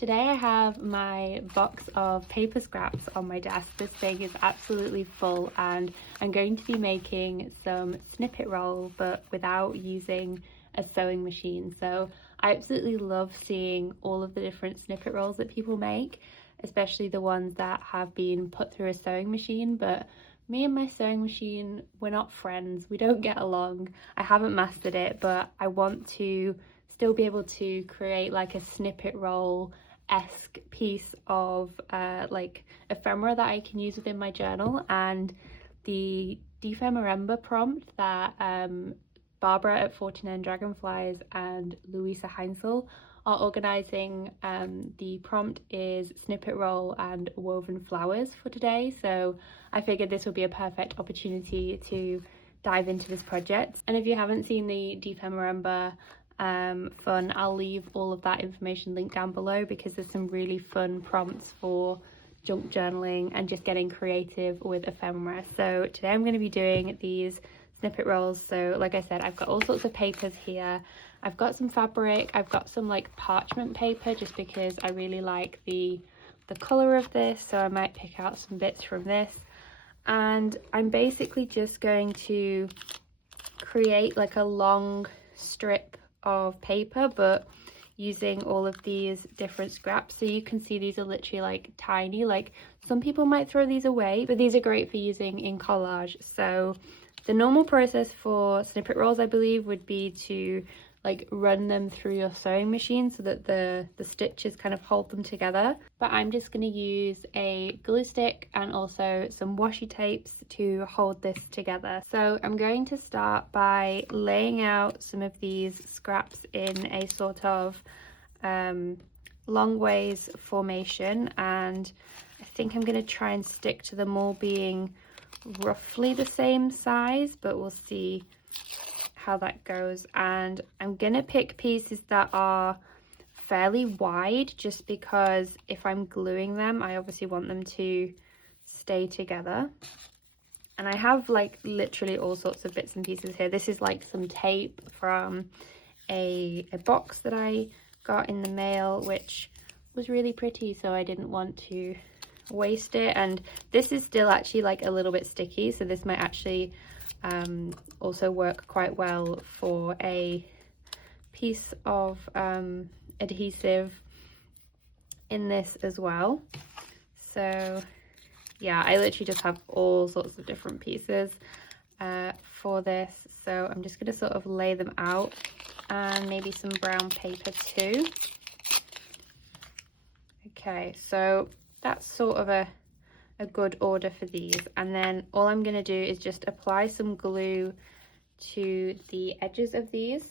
Today I have my box of paper scraps on my desk. This thing is absolutely full and I'm going to be making some snippet roll but without using a sewing machine. So I absolutely love seeing all of the different snippet rolls that people make, especially the ones that have been put through a sewing machine. But me and my sewing machine, we're not friends, we don't get along. I haven't mastered it, but I want to still be able to create like a snippet roll-esque piece of like ephemera that I can use within my journal. And the Defemerember prompt that Barbara at 49 Dragonflies and Louisa Heinzel are organising, the prompt is snippet roll and woven flowers for today. So I figured this would be a perfect opportunity to dive into this project. And if you haven't seen the Defemerember fun, I'll leave all of that information linked down below, because there's some really fun prompts for junk journaling and just getting creative with ephemera. So today I'm going to be doing these snippet rolls. So like I said, I've got all sorts of papers here. I've got some fabric, I've got some like parchment paper just because I really like the colour of this, so I might pick out some bits from this. And I'm basically just going to create like a long strip of paper but using all of these different scraps. So you can see these are literally like tiny, like some people might throw these away, but these are great for using in collage. So the normal process for snippet rolls, I believe, would be to like run them through your sewing machine so that the stitches kind of hold them together. But I'm just going to use a glue stick and also some washi tapes to hold this together. So I'm going to start by laying out some of these scraps in a sort of long ways formation, and I think I'm going to try and stick to them all being roughly the same size, but we'll see how that goes. And I'm gonna pick pieces that are fairly wide just because if I'm gluing them, I obviously want them to stay together. And I have like literally all sorts of bits and pieces here. This is like some tape from a box that I got in the mail, which was really pretty, so I didn't want to waste it. And this is still actually like a little bit sticky, so this might actually also work quite well for a piece of adhesive in this as well. So yeah, I literally just have all sorts of different pieces for this, so I'm just going to sort of lay them out, and maybe some brown paper too. Okay, so that's sort of a good order for these. And then all I'm going to do is just apply some glue to the edges of these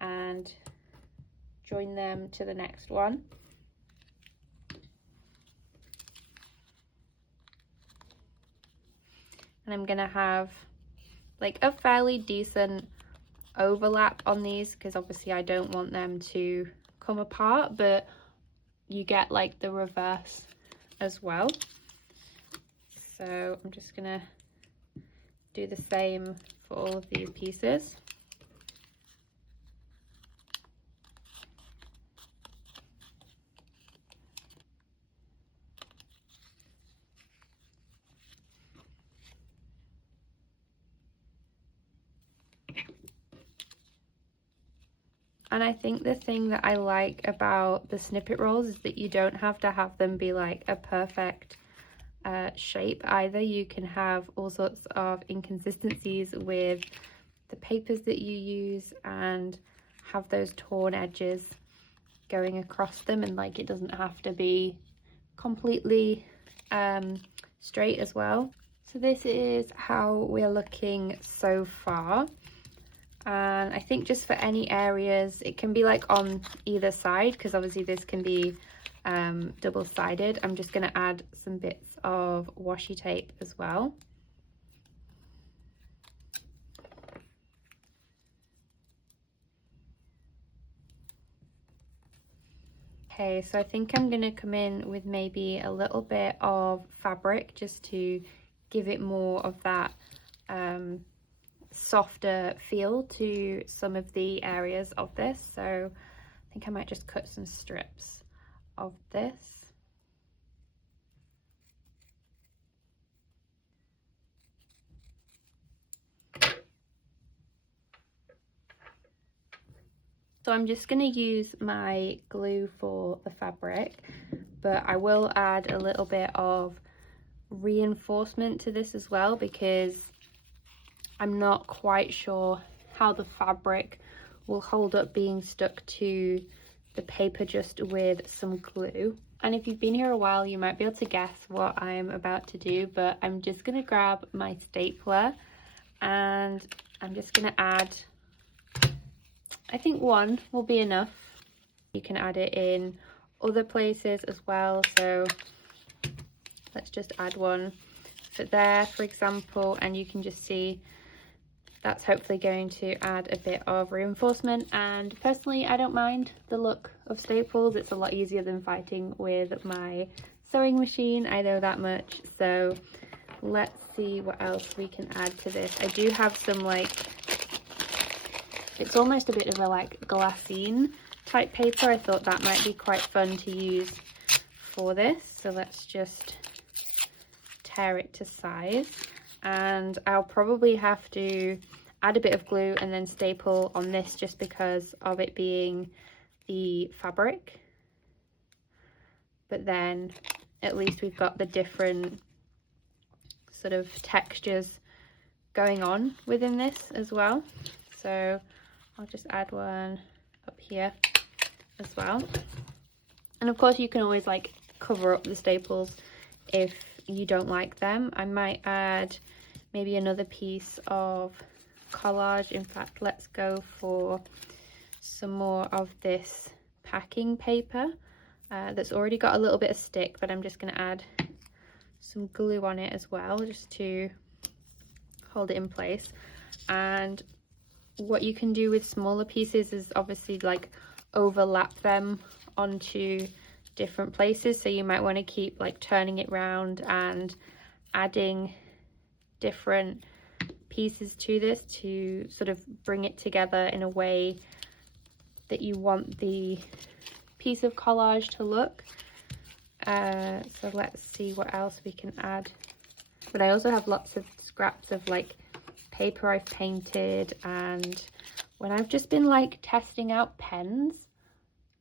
and join them to the next one. And I'm going to have like a fairly decent overlap on these, because obviously I don't want them to come apart, but you get like the reverse as well. So I'm just gonna do the same for all of these pieces. And I think the thing that I like about the snippet rolls is that you don't have to have them be like a perfect shape either. You can have all sorts of inconsistencies with the papers that you use and have those torn edges going across them, and like it doesn't have to be completely straight as well. So this is how we're looking so far. And I think just for any areas, it can be like on either side, because obviously this can be double-sided. I'm just going to add some bits of washi tape as well. Okay, so I think I'm going to come in with maybe a little bit of fabric just to give it more of that softer feel to some of the areas of this. So I think I might just cut some strips of this. So I'm just going to use my glue for the fabric, but I will add a little bit of reinforcement to this as well, because I'm not quite sure how the fabric will hold up being stuck to the paper just with some glue. And if you've been here a while, you might be able to guess what I'm about to do, but I'm just going to grab my stapler and I'm just going to add, I think one will be enough. You can add it in other places as well, so let's just add one for there, for example, and you can just see that's hopefully going to add a bit of reinforcement. And personally, I don't mind the look of staples. It's a lot easier than fighting with my sewing machine, I know that much. So let's see what else we can add to this. I do have some, like, it's almost a bit of a like glassine type paper. I thought that might be quite fun to use for this. So let's just tear it to size, and I'll probably have to add a bit of glue and then staple on this just because of it being the fabric. But then at least we've got the different sort of textures going on within this as well. So I'll just add one up here as well. And of course you can always like cover up the staples if you don't like them. I might add maybe another piece of collage. In fact, let's go for some more of this packing paper that's already got a little bit of stick, but I'm just going to add some glue on it as well just to hold it in place. And what you can do with smaller pieces is obviously like overlap them onto different places, so you might want to keep like turning it round and adding different pieces to this to sort of bring it together in a way that you want the piece of collage to look. So let's see what else we can add. But I also have lots of scraps of like paper I've painted, and when I've just been like testing out pens,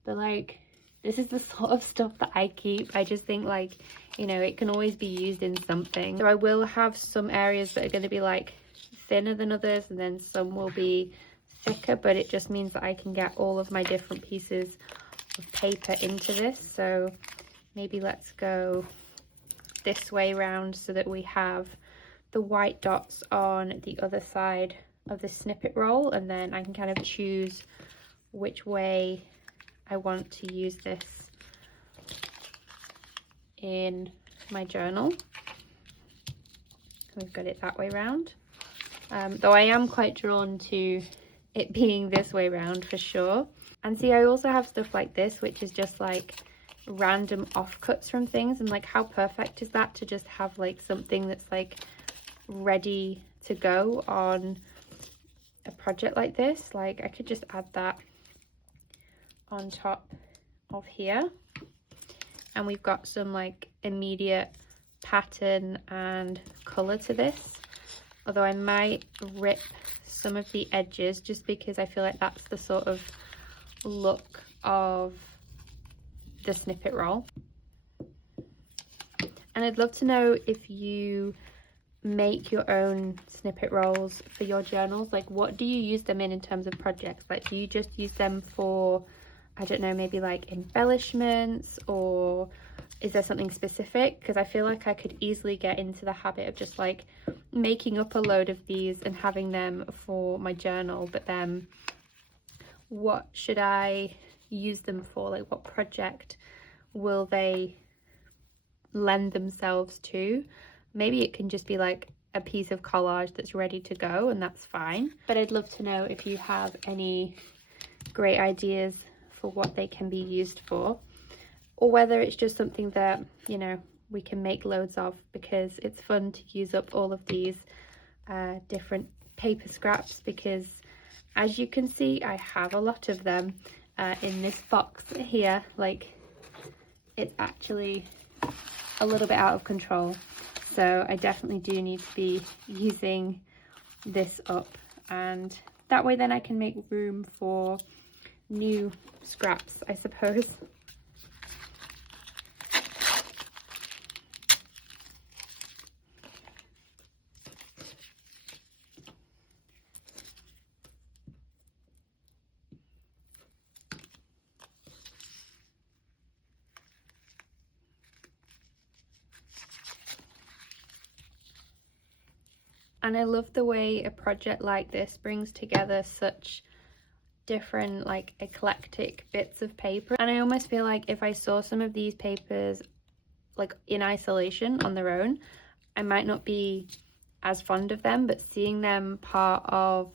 but like this is the sort of stuff that I keep. I just think like, you know, it can always be used in something. So I will have some areas that are going to be like thinner than others, and then some will be thicker, but it just means that I can get all of my different pieces of paper into this. So maybe let's go this way round so that we have the white dots on the other side of the snippet roll, and then I can kind of choose which way I want to use this in my journal. We've got it that way round, though I am quite drawn to it being this way round for sure. And see, I also have stuff like this, which is just like random offcuts from things, and like how perfect is that to just have like something that's like ready to go on a project like this. Like I could just add that on top of here, and we've got some like immediate pattern and color to this, although I might rip some of the edges just because I feel like that's the sort of look of the snippet roll. And I'd love to know if you make your own snippet rolls for your journals. Like, what do you use them in terms of projects? Like, do you just use them for, I don't know, maybe like embellishments, or is there something specific? Because I feel like I could easily get into the habit of just like making up a load of these and having them for my journal, but then what should I use them for? Like, what project will they lend themselves to? Maybe it can just be like a piece of collage that's ready to go, and that's fine. But I'd love to know if you have any great ideas for what they can be used for, or whether it's just something that, you know, we can make loads of, because it's fun to use up all of these different paper scraps, because as you can see, I have a lot of them in this box here. Like, it's actually a little bit out of control. So I definitely do need to be using this up, and that way then I can make room for new scraps, I suppose. And I love the way a project like this brings together such different, like, eclectic bits of paper. And I almost feel like if I saw some of these papers like in isolation on their own, I might not be as fond of them, but seeing them part of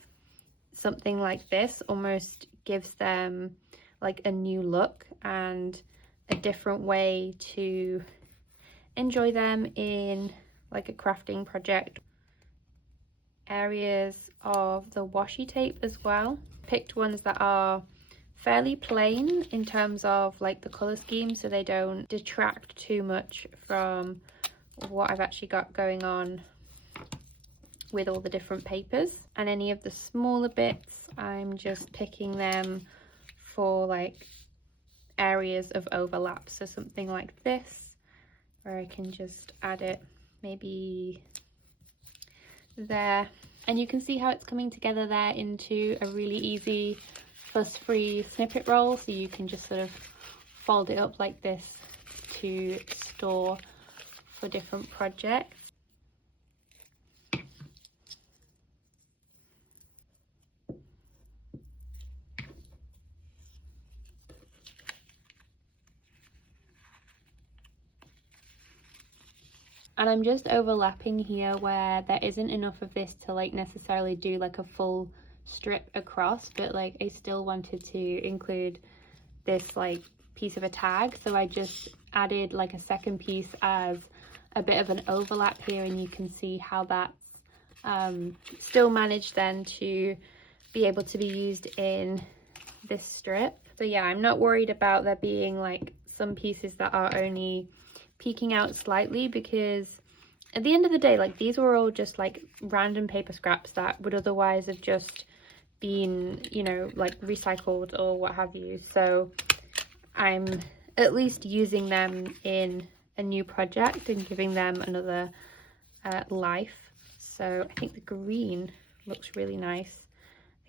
something like this almost gives them like a new look and a different way to enjoy them in like a crafting project. Areas of the washi tape as well. Picked ones that are fairly plain in terms of like the color scheme, so they don't detract too much from what I've actually got going on with all the different papers. And any of the smaller bits, I'm just picking them for like areas of overlap. So something like this, where I can just add it maybe there, and you can see how it's coming together there into a really easy fuss-free snippet roll. So you can just sort of fold it up like this to store for different projects. And I'm just overlapping here where there isn't enough of this to like necessarily do like a full strip across, but like I still wanted to include this like piece of a tag, so I just added like a second piece as a bit of an overlap here, and you can see how that's still managed then to be able to be used in this strip. So yeah, I'm not worried about there being like some pieces that are only peeking out slightly, because at the end of the day, like these were all just like random paper scraps that would otherwise have just been, you know, like recycled or what have you. So I'm at least using them in a new project and giving them another life. So I think the green looks really nice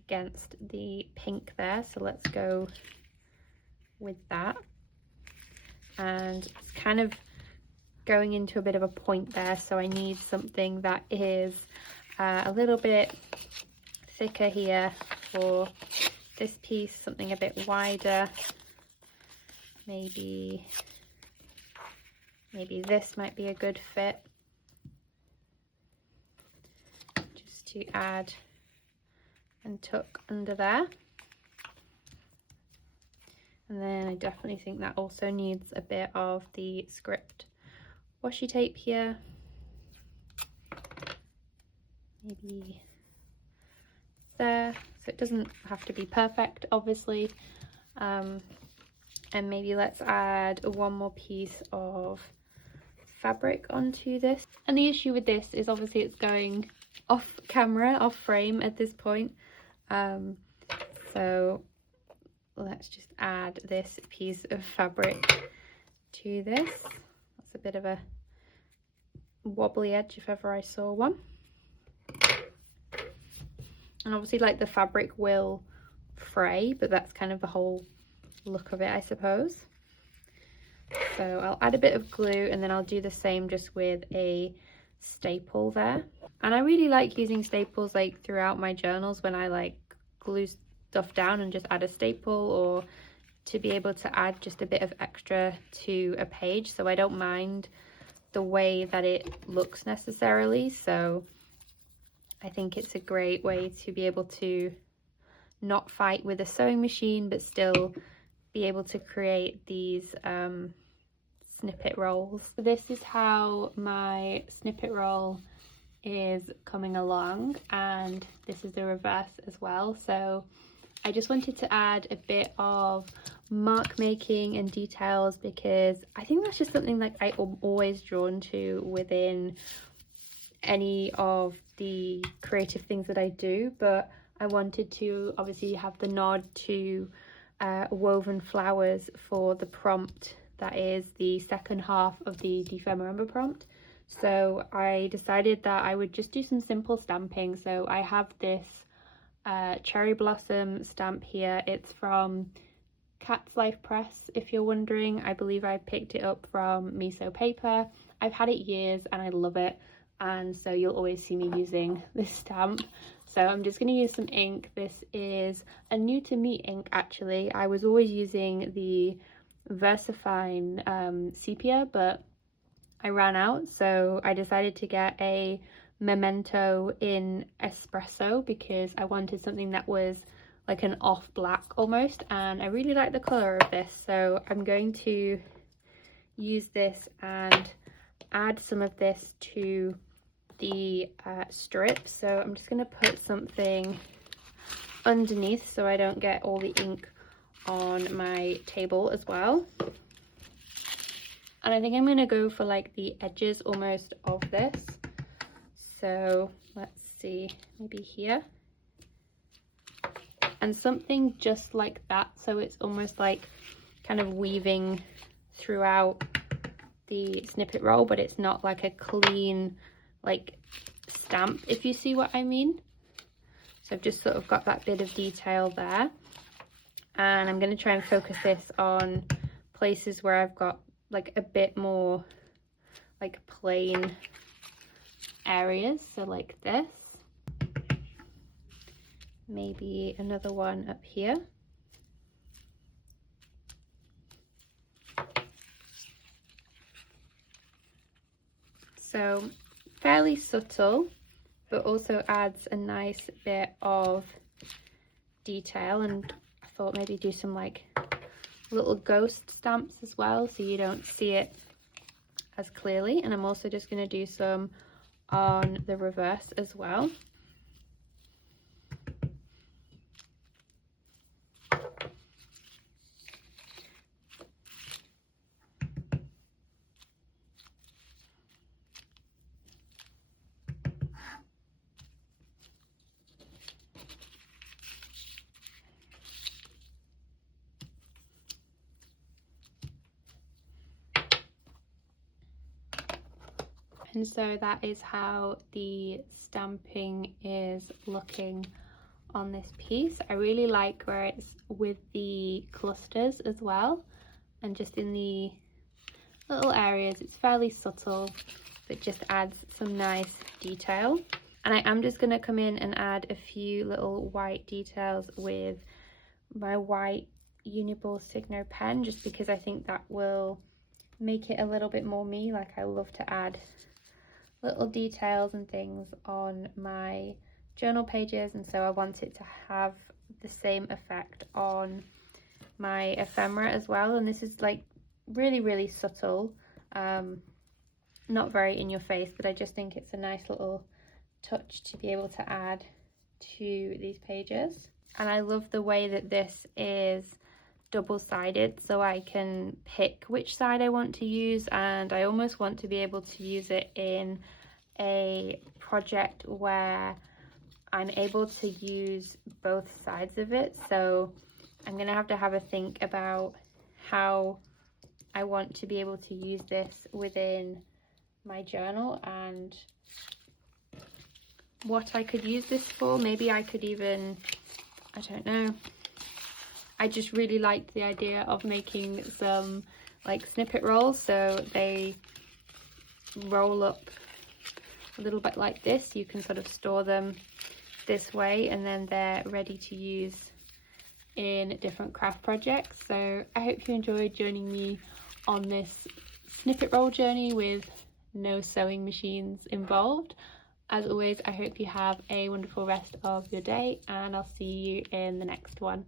against the pink there, so let's go with that. And it's kind of going into a bit of a point there, so I need something that is a little bit thicker here for this piece, something a bit wider. Maybe this might be a good fit, just to add and tuck under there. And then I definitely think that also needs a bit of the script washi tape here. Maybe there, so it doesn't have to be perfect, obviously. And maybe let's add one more piece of fabric onto this. And the issue with this is obviously it's going off camera, off frame at this point. So let's just add this piece of fabric to this. That's a bit of a wobbly edge if ever I saw one. And obviously like the fabric will fray, but that's kind of the whole look of it, I suppose. So I'll add a bit of glue, and then I'll do the same just with a staple there. And I really like using staples like throughout my journals when I like glue stuff down and just add a staple, or to be able to add just a bit of extra to a page. So I don't mind the way that it looks necessarily. So I think it's a great way to be able to not fight with a sewing machine, but still be able to create these snippet rolls. So this is how my snippet roll is coming along, and this is the reverse as well. So I just wanted to add a bit of mark making and details because I think that's just something like I'm always drawn to within any of the creative things that I do, but I wanted to obviously have the nod to woven flowers for the prompt that is the second half of the Remember prompt. So I decided that I would just do some simple stamping. So I have this cherry blossom stamp here. It's from Cat's Life Press, if you're wondering. I believe I picked it up from Miso Paper. I've had it years and I love it, and so you'll always see me using this stamp. So I'm just going to use some ink. This is a new to me ink actually. I was always using the VersaFine sepia, but I ran out, so I decided to get a Memento in espresso because I wanted something that was like an off black almost, and I really like the color of this. So I'm going to use this and add some of this to the strip. So I'm just going to put something underneath so I don't get all the ink on my table as well. And I think I'm going to go for like the edges almost of this. So let's see, maybe here. And something just like that, so it's almost like kind of weaving throughout the snippet roll, but it's not like a clean like stamp, if you see what I mean. So I've just sort of got that bit of detail there, and I'm going to try and focus this on places where I've got like a bit more like plain areas, so like this. Maybe another one up here. So fairly subtle, but also adds a nice bit of detail, and I thought maybe do some like little ghost stamps as well so you don't see it as clearly. And I'm also just going to do some on the reverse as well. And so that is how the stamping is looking on this piece. I really like where it's with the clusters as well, and just in the little areas it's fairly subtle but just adds some nice detail. And I am just going to come in and add a few little white details with my white Uniball Signo pen, just because I think that will make it a little bit more me. Like, I love to add little details and things on my journal pages, and so I want it to have the same effect on my ephemera as well. And this is like really subtle, not very in your face, but I just think it's a nice little touch to be able to add to these pages. And I love the way that this is double-sided, so I can pick which side I want to use, and I almost want to be able to use it in a project where I'm able to use both sides of it. So I'm gonna have a think about how I want to be able to use this within my journal and what I could use this for. Maybe I could even, I don't know, I just really liked the idea of making some like snippet rolls, so they roll up a little bit like this. You can sort of store them this way and then they're ready to use in different craft projects. So I hope you enjoyed joining me on this snippet roll journey with no sewing machines involved. As always, I hope you have a wonderful rest of your day, and I'll see you in the next one.